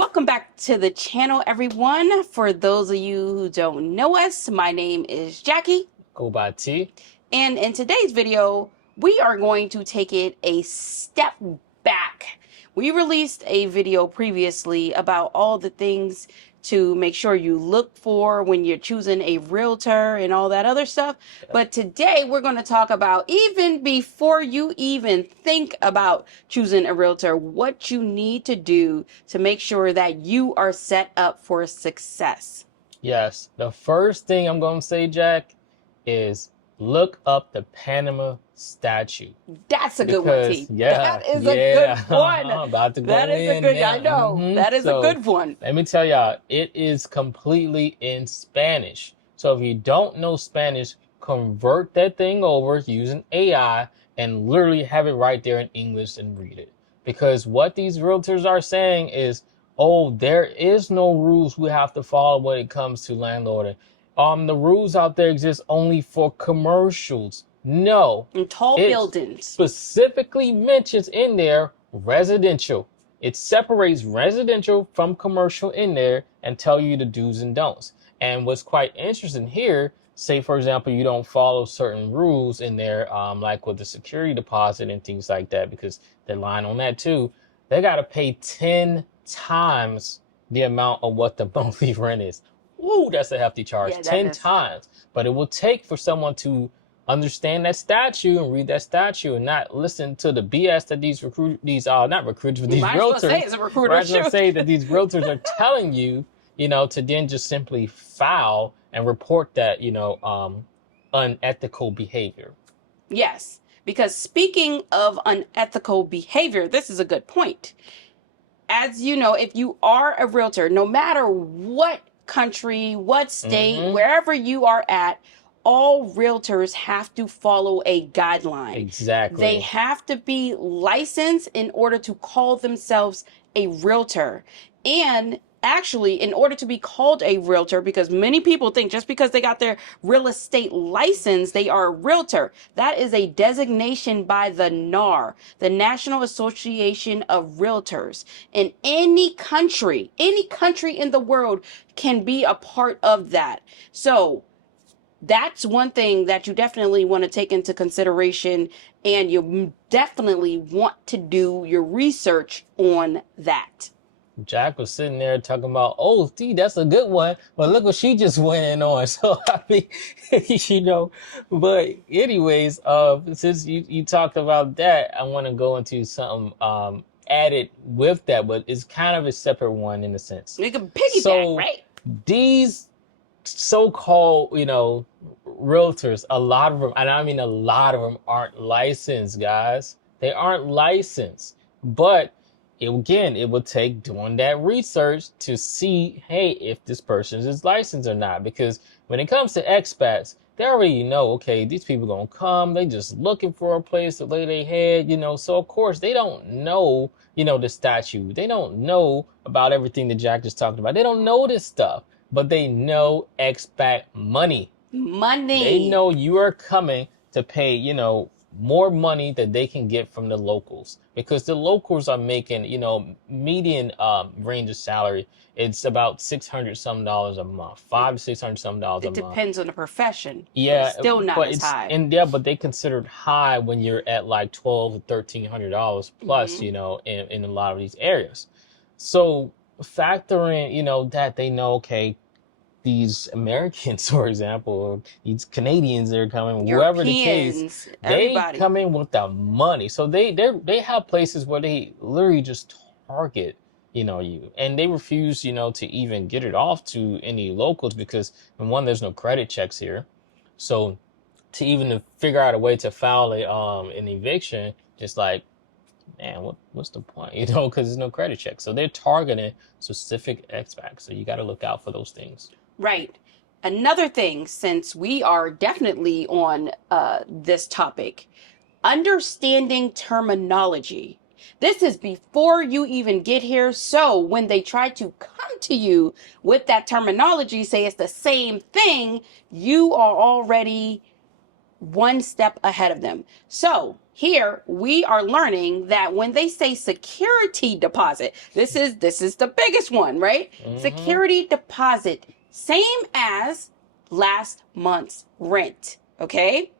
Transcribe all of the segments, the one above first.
Welcome back to the channel, everyone. For those of you who don't know us, my name is Jackie. Go by T. And in today's video, we are going to take it a step back. We released a video previously about all the things to make sure you look for when you're choosing a realtor and all that other stuff. But today we're going to talk about, even before you even think about choosing a realtor, what you need to do to make sure that you are set up for success. Yes, the first thing I'm going to say, Jack, is look up the Panama statute. That's a good one, T. Yeah, that is a good one. I'm about to go That is a good one. I know. That is a good one. Let me tell y'all, it is completely in Spanish. So if you don't know Spanish, convert that thing over using AI and literally have it right there in English and read it. Because what these realtors are saying is, oh, there is no rules we have to follow when it comes to landlording. The rules out there exist only for commercials. No. And tall buildings. Specifically mentions in there residential. It separates residential from commercial in there and tell you the do's and don'ts. And what's quite interesting here, say for example, you don't follow certain rules in there, like with the security deposit and things like that, because they're lying on that too. They got to pay 10 times the amount of what the monthly rent is. Ooh, that's a hefty charge. Yeah, 10 times. But it will take for someone to understand that statute and read that statute and not listen to the BS that these realtors, these realtors say that these realtors are telling you, to then just simply file and report that, unethical behavior. Yes, because speaking of unethical behavior, this is a good point. As you know, if you are a realtor, no matter what country, what state, wherever you are at, all realtors have to follow a guideline. Exactly. They have to be licensed in order to call themselves a realtor. And actually, in order to be called a realtor, because many people think just because they got their real estate license, they are a realtor. That is a designation by the NAR, the National Association of Realtors. And any country in the world can be a part of that. So that's one thing that you definitely want to take into consideration, and you definitely want to do your research on that. Jack was sitting there talking about, oh, see, that's a good one, but look what she just went in on. So, I mean, but anyways, since you talked about that, I want to go into something added with that, but it's kind of a separate one in a sense. You can piggyback, right? These so-called, realtors, a lot of them, and I mean a lot of them, aren't licensed, guys. They aren't licensed, but it would take doing that research to see, hey, if this person is licensed or not. Because when it comes to expats, they already know, okay, these people gonna come, they just looking for a place to lay their head, so of course they don't know, the statute. They don't know about everything that Jack just talked about. They don't know this stuff, but they know expat money. They know you are coming to pay, more money that they can get from the locals, because the locals are making, median range of salary. It's about $600 some a month, $500 to $600 some a month. It depends on the profession. Yeah, still not as high. And yeah, but they considered high when you're at like $1,200 to $1,300 plus, in a lot of these areas. So factor in, that they know, okay, these Americans, for example, or these Canadians that are coming, whoever the case, they come in with the money. So they have places where they literally just target, you, and they refuse, to even get it off to any locals, because one, there's no credit checks here. So to even figure out a way to file an eviction, just like, man, what's the point? Because there's no credit check. So they're targeting specific expats. So you got to look out for those things. Right. Another thing, since we are definitely on this topic, understanding terminology. This is before you even get here. So when they try to come to you with that terminology, say it's the same thing, you are already one step ahead of them. So here we are learning that when they say security deposit, this is the biggest one, right? Security deposit, same as last month's rent, okay?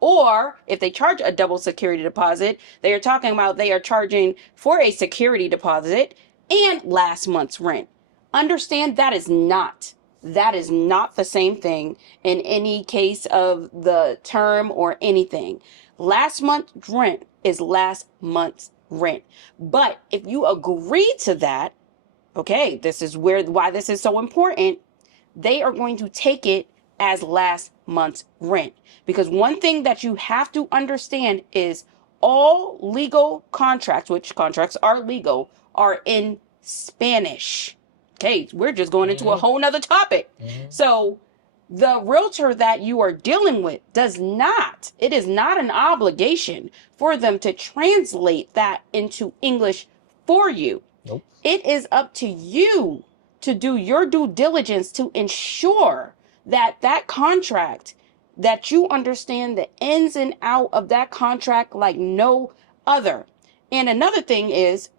Or if they charge a double security deposit, they are talking about they are charging for a security deposit and last month's rent. Understand that is not the same thing in any case of the term or anything. Last month's rent is last month's rent. But if you agree to that, okay, this is why this is so important. They are going to take it as last month's rent. Because one thing that you have to understand is all legal contracts, which contracts are legal, are in Spanish. Okay, we're just going into a whole nother topic. So the realtor that you are dealing with it is not an obligation for them to translate that into English for you. Nope. It is up to you to do your due diligence to ensure that that contract, that you understand the ins and out of that contract like no other. And another thing is,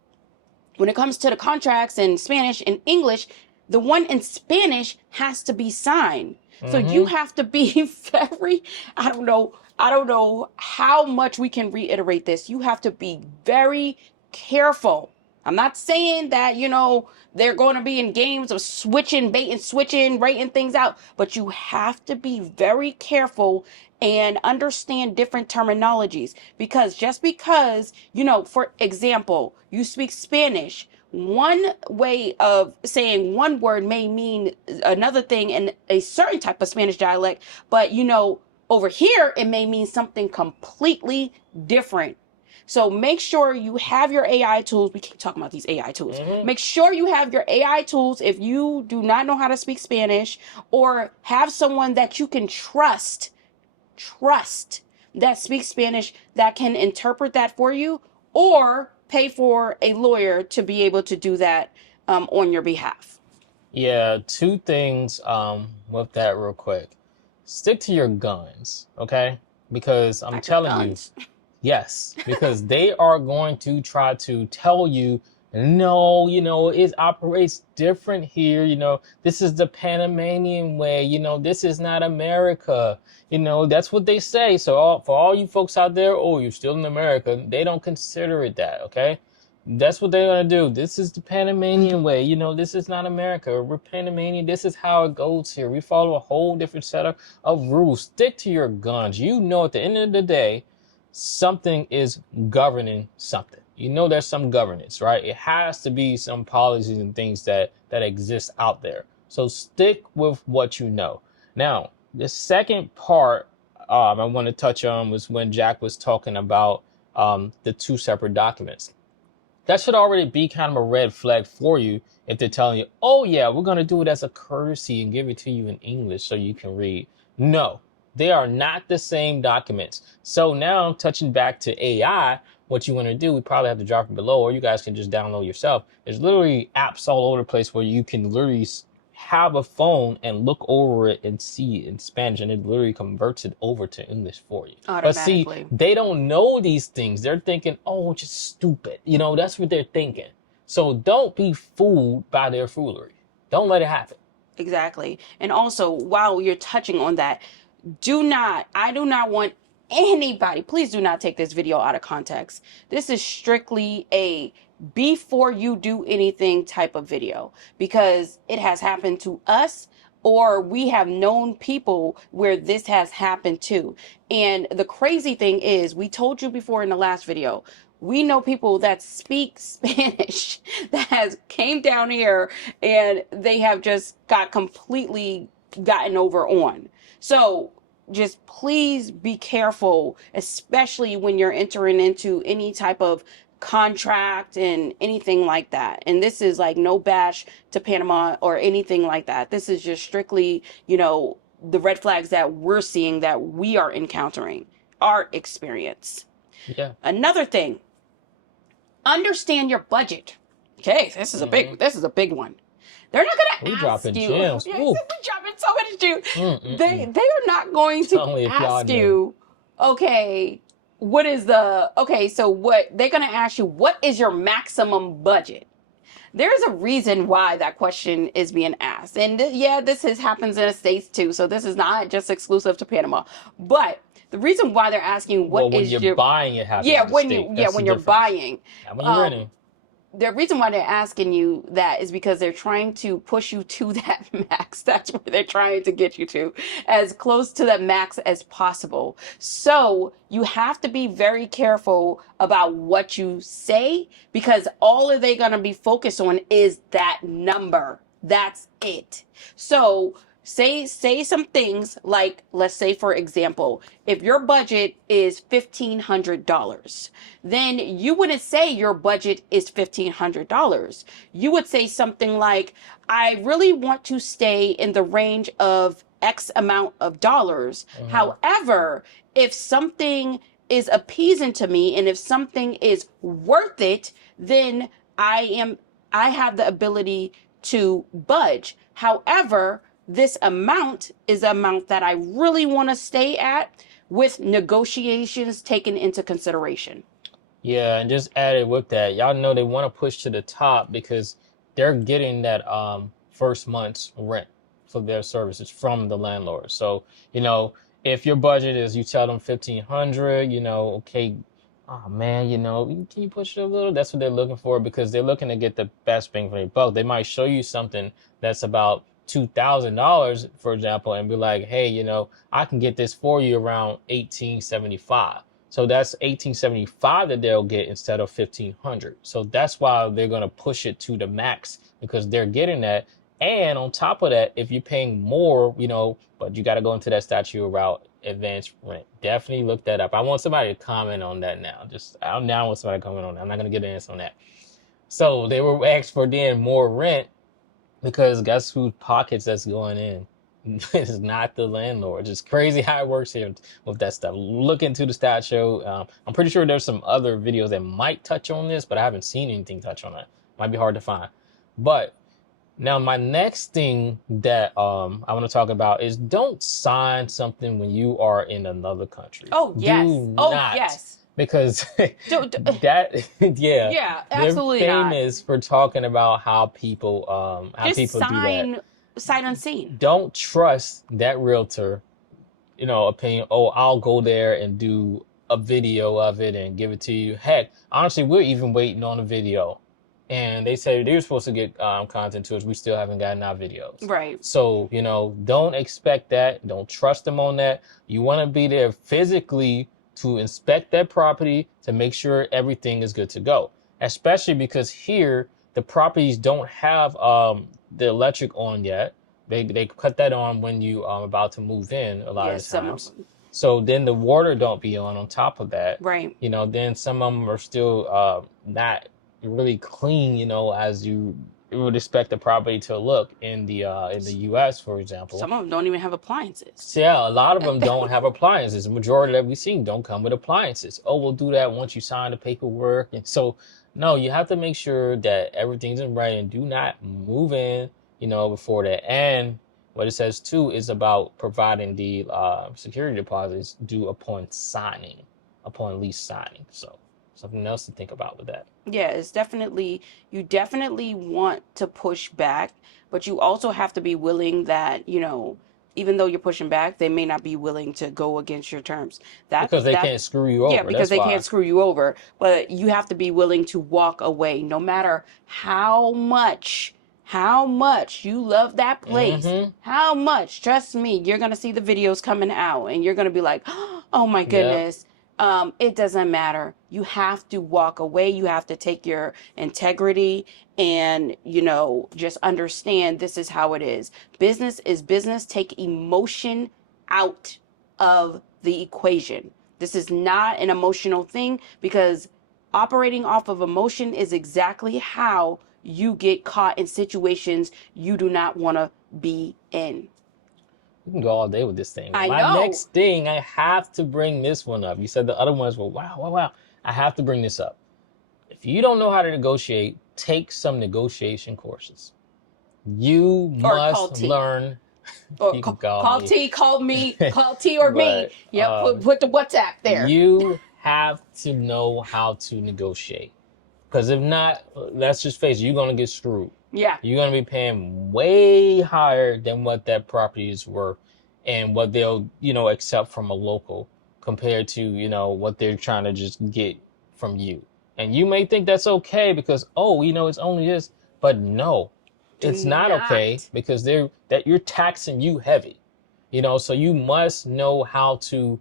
when it comes to the contracts in Spanish and English, the one in Spanish has to be signed. So you have to be very, I don't know how much we can reiterate this. You have to be very careful. I'm not saying that, they're going to be in games of bait and switching, writing things out, but you have to be very careful and understand different terminologies, because just because, for example, you speak Spanish, one way of saying one word may mean another thing in a certain type of Spanish dialect, but over here it may mean something completely different. So make sure you have your AI tools. We keep talking about these AI tools. Make sure you have your AI tools if you do not know how to speak Spanish, or have someone that you can trust that speaks Spanish that can interpret that for you, or pay for a lawyer to be able to do that on your behalf. Yeah, two things with that real quick. Stick to your guns, okay? Because I'm telling you, yes, because they are going to try to tell you, no, it operates different here. This is the Panamanian way. This is not America. That's what they say. So for all you folks out there, oh, you're still in America, they don't consider it that, okay? That's what they're going to do. This is the Panamanian way. This is not America. We're Panamanian. This is how it goes here. We follow a whole different set of rules. Stick to your guns. At the end of the day, something is governing something. There's some governance, right? It has to be some policies and things that exist out there. So stick with what you know. Now, the second part I want to touch on was when Jack was talking about the two separate documents. That should already be kind of a red flag for you if they're telling you, oh yeah, we're going to do it as a courtesy and give it to you in English so you can read. No, they are not the same documents. So now touching back to AI, what you want to do, we probably have to drop it below, or you guys can just download yourself. There's literally apps all over the place where you can literally have a phone and look over it and see it in Spanish, and it literally converts it over to English for you. But see, they don't know these things. They're thinking, oh, just stupid. That's what they're thinking. So don't be fooled by their foolery. Don't let it happen. Exactly. And also, while you're touching on that, I do not want anybody, please do not take this video out of context. This is strictly a before you do anything type of video, because it has happened to us, or we have known people where this has happened to. And the crazy thing is, we told you before in the last video, we know people that speak Spanish that has came down here and they have just got completely gotten over on. So just please be careful, especially when you're entering into any type of contract and anything like that. And this is like no bash to Panama or anything like that. This is just strictly, the red flags that we're seeing, that we are encountering, our experience. Yeah. Another thing, understand your budget. Okay, this is a big one. They're not going to ask you. Gems. Yeah, we're dropping so many gems. They are not going to ask you, okay, what is the, okay, so what they're going to ask you, what is your maximum budget? There's a reason why that question is being asked. And yeah, happens in the States too. So this is not just exclusive to Panama. But the reason why they're asking Well, what when is you're your, buying, it happens yeah, in the state. That's the when you're difference. buying. Not when you're renting. The reason why they're asking you that is because they're trying to push you to that max. That's where they're trying to get you to, as close to that max as possible. So you have to be very careful about what you say, because all are they going to be focused on is that number. That's it. So say some things like, let's say for example, if your budget is $1,500, then you wouldn't say your budget is $1,500. You would say something like, I really want to stay in the range of X amount of dollars. However, if something is appeasing to me and if something is worth it, then I have the ability to budge. However, this amount is the amount that I really want to stay at, with negotiations taken into consideration. Yeah, and just added with that, y'all know they want to push to the top because they're getting that first month's rent for their services from the landlord. So, if your budget is, you tell them 1,500, okay, oh man, can you push it a little? That's what they're looking for, because they're looking to get the best bang for their buck. They might show you something that's about $2,000, for example, and be like, hey, I can get this for you around 1875. So that's 1875 that they'll get instead of 1,500. So that's why they're going to push it to the max, because they're getting that. And on top of that, if you're paying more, but you got to go into that statute about advanced rent. Definitely look that up. I want somebody to comment on that now. I want somebody to comment on that. I'm not going to get an answer on that. So they were asked for then more rent, because guess whose pockets that's going in? It's not the landlord. It's crazy how it works here with that stuff. Look into the stat show. I'm pretty sure there's some other videos that might touch on this, but I haven't seen anything touch on that. Might be hard to find. But now my next thing that I want to talk about is, don't sign something when you are in another country. Oh, yes. Do Oh, not. yes. Because yeah, yeah, absolutely they're not. famous for talking about how people Just do that. Sight unseen. Don't trust that realtor, opinion. Oh, I'll go there and do a video of it and give it to you. Heck, honestly, we're even waiting on a video, and they say they were supposed to get content to us. We still haven't gotten our videos. Right. So don't expect that. Don't trust them on that. You want to be there physically to inspect that property to make sure everything is good to go. Especially because here the properties don't have the electric on yet. They cut that on when you are about to move in a lot of times. So then the water don't be on top of that. Right. Then some of them are still not really clean, as you would expect the property to look in the US, for example. Some of them don't even have appliances. So yeah, a lot of them don't have appliances. The majority that we've seen don't come with appliances. Oh, we'll do that once you sign the paperwork. And so, no, you have to make sure that everything's in writing. Do not move in, before that. And what it says too is about providing the security deposits due upon lease signing. So something else to think about with that. Yeah, you definitely want to push back, but you also have to be willing that, even though you're pushing back, they may not be willing to go against your terms. Because they can't screw you over. Yeah, because they can't screw you over. But you have to be willing to walk away, no matter how much you love that place, how much. Trust me, you're going to see the videos coming out and you're going to be like, oh my goodness. It doesn't matter. You have to walk away. You have to take your integrity and, just understand this is how it is. Business is business. Take emotion out of the equation. This is not an emotional thing, because operating off of emotion is exactly how you get caught in situations you do not want to be in. We can go all day with this thing. I My know. next thing, I have to bring this one up. You said the other ones were wow. I have to bring this up. If you don't know how to negotiate, take some negotiation courses. You must learn. Or call T or me. Yep, put the WhatsApp there. You have to know how to negotiate. Because if not, let's just face it, you're going to get screwed. Yeah. You're going to be paying way higher than what that property is worth and what they'll, accept from a local compared to, what they're trying to just get from you. And you may think that's okay because, it's only this, but no, it's not okay because you're taxing you heavy, so you must know how to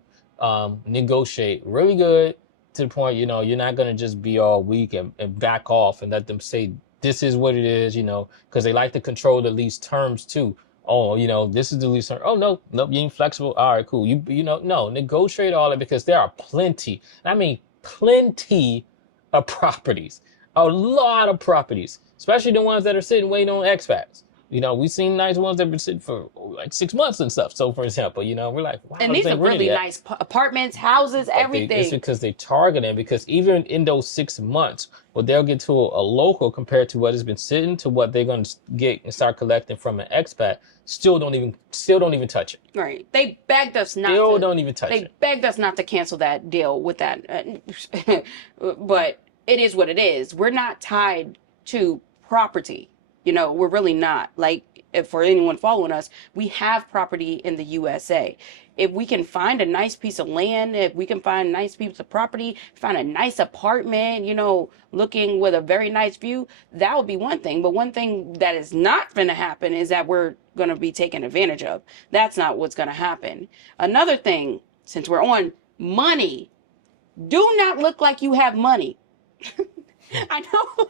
negotiate really good to the point, you're not going to just be all weak and back off and let them say, this is what it is, because they like to control the lease terms too. Oh, this is the lease term. Oh, no, nope, you ain't flexible. All right, cool. No, negotiate all that because there are plenty, I mean, plenty of properties, a lot of properties, especially the ones that are sitting waiting on expats. We've seen nice ones that have been sitting for like 6 months and stuff. So, for example, we're like, wow. And these are really nice apartments, houses, everything. It's because they target it. Because even in those 6 months, what they'll get to a local compared to what has been sitting to what they're going to get and start collecting from an expat, still don't even touch it. Right. They begged us not. Still don't even touch it. They begged us not to cancel that deal with that. But it is what it is. We're not tied to property. We're really not. Like, if for anyone following us, we have property in the USA. If we can find a nice piece of land, if we can find a nice piece of property, find a nice apartment, looking with a very nice view, that would be one thing. But one thing that is not going to happen is that we're going to be taken advantage of. That's not what's going to happen. Another thing, since we're on money, do not look like you have money. I know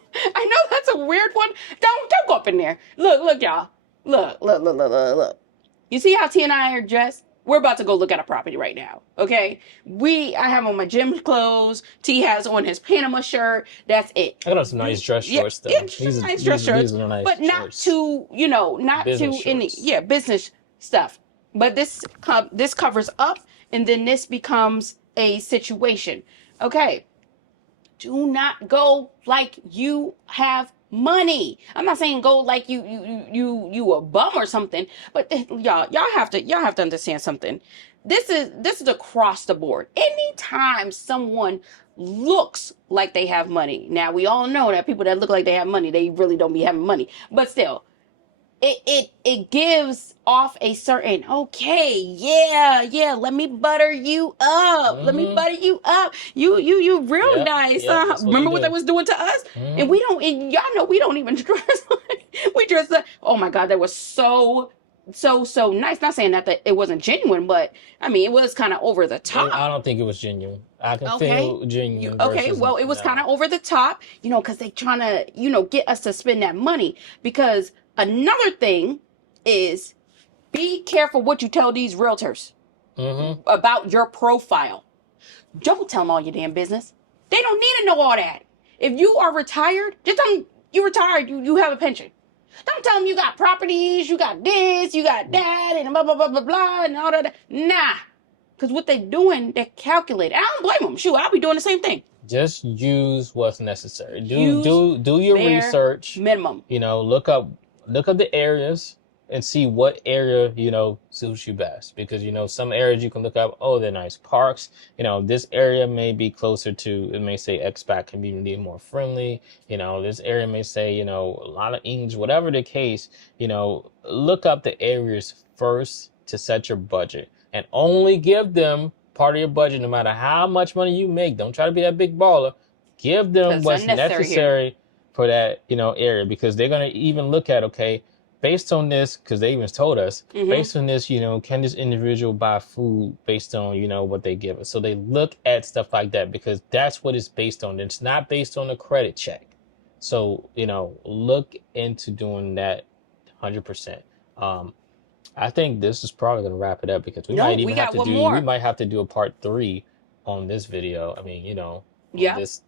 that's a weird one. Don't go up in there. Look, y'all. Look. You see how T and I are dressed? We're about to go look at a property right now. Okay? I have on my gym clothes. T has on his Panama shirt. That's it. I got some nice dress shorts though. Yeah, nice dress shorts. These are nice but not shorts. Not business to any business stuff. But this covers up, and then this becomes a situation. Okay. Do not go like you have money. I'm not saying go like you a bum or something, but y'all have to understand something. This is across the board. Anytime someone looks like they have money, now we all know that people that look like they have money, they really don't be having money. But still, it gives off a certain, okay, yeah, let me butter you up. Mm-hmm. Let me butter you up. You real nice. Remember what they was doing to us? Mm-hmm. And y'all know we don't even dress like, we dress like, oh my God, that was so nice. Not saying that it wasn't genuine, but I mean, it was kind of over the top. I don't think it was genuine. I can feel genuine. Okay, well, it was kind of over the top, because they trying to, get us to spend that money. Because another thing is, be careful what you tell these realtors about your profile. Don't tell them all your damn business. They don't need to know all that. If you are retired, just tell them you're retired, you have a pension. Don't tell them you got properties, you got this, you got that, and blah, blah, blah, blah, blah, and all that. Nah. Because what they're doing, they're calculating. I don't blame them. Shoot, I'll be doing the same thing. Just use what's necessary. Do your research. Minimum. Look up the areas and see what area, suits you best. Because, some areas you can look up, they're nice parks. This area may be closer to, it may say expat community, more friendly. This area may say, a lot of English, whatever the case, look up the areas first to set your budget. And only give them part of your budget, no matter how much money you make. Don't try to be that big baller. Give them what's necessary for that, area. Because they're going to even look at, okay, based on this, because they even told us, based on this, can this individual buy food based on, what they give us? So they look at stuff like that because that's what it's based on. It's not based on a credit check. So, look into doing that 100%. I think this is probably going to wrap it up because we might have to do a part 3 on this video. I mean,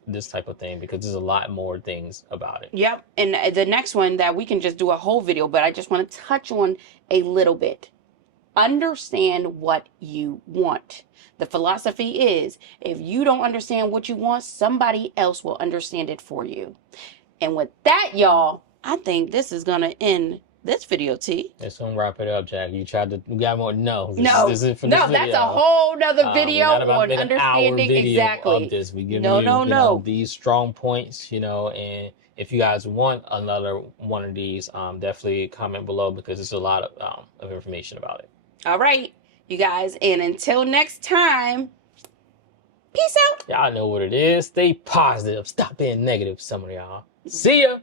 this type of thing because there's a lot more things about it. Yep. And the next one that we can just do a whole video, but I just want to touch on a little bit. Understand what you want. The philosophy is, if you don't understand what you want, somebody else will understand it for you. And with that, y'all, I think this is going to end this video, T. Let's gonna wrap it up, Jack. You got more? No, No, this is for this no, video. that's a whole nother We're video not about to on make an hour understanding video exactly. of this. We're giving No, you, no, you know, no. these strong points, you know, and if you guys want another one of these, definitely comment below because there's a lot of information about it. All right, you guys, and until next time, peace out. Y'all know what it is. Stay positive. Stop being negative, some of y'all. See ya.